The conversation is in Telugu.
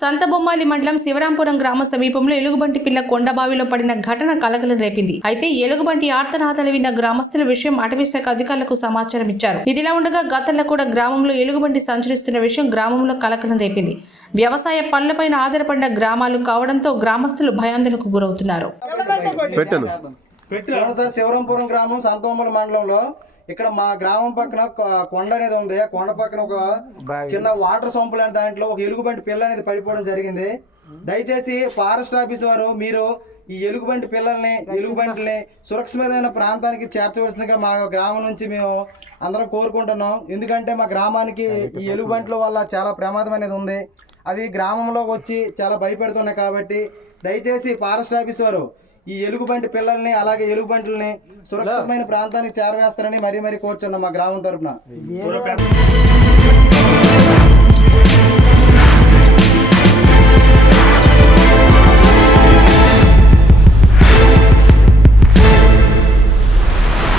సంతబొమ్మాలి మండలం శివరాంపురం గ్రామ సమీపంలో ఎలుగుబంటి పిల్ల కొండబావిలో పడిన ఘటన కలకలం రేపింది. అయితే ఎలుగుబంటి ఆర్తనాదాలు విన్న గ్రామస్తుల విషయం అటవీ శాఖ అధికారులకు సమాచారం ఇచ్చారు. ఇదిలా ఉండగా గతంలో కూడా గ్రామంలో ఎలుగుబంటి సంచరిస్తున్న విషయం గ్రామంలో కలకలం రేపింది. వ్యవసాయ పనులపైన ఆధారపడిన గ్రామాలు కావడంతో గ్రామస్తులు భయాందోళనకు గురవుతున్నారు. శివరంపురం గ్రామం సంతోమల మండలంలో ఇక్కడ మా గ్రామం పక్కన కొండ అనేది ఉంది. ఆ కొండ పక్కన ఒక చిన్న వాటర్ సొంపు లాంటి దాంట్లో ఒక ఎలుగుబంటి పిల్ల అనేది పడిపోవడం జరిగింది. దయచేసి ఫారెస్ట్ ఆఫీస్ వారు మీరు ఈ ఎలుగుబంటి పిల్లల్ని ఎలుగుబంటిని సురక్షితమైన ప్రాంతానికి చేర్చవలసిందిగా మా గ్రామం నుంచి మేము అందరం కోరుకుంటున్నాం. ఎందుకంటే మా గ్రామానికి ఈ ఎలుగుబంట్ల వల్ల చాలా ప్రమాదం అనేది ఉంది. అవి గ్రామంలోకి వచ్చి చాలా భయపెడుతున్నాయి కాబట్టి దయచేసి ఫారెస్ట్ ఆఫీస్ వారు ఈ ఎలుగుబంటి పిల్లల్ని అలాగే ఎలుగుబంటుల్ని సురక్షితమైన ప్రాంతానికి చేరవేస్తారని మరీ మరీ కోరుచున్నాం మా గ్రామం తరపున.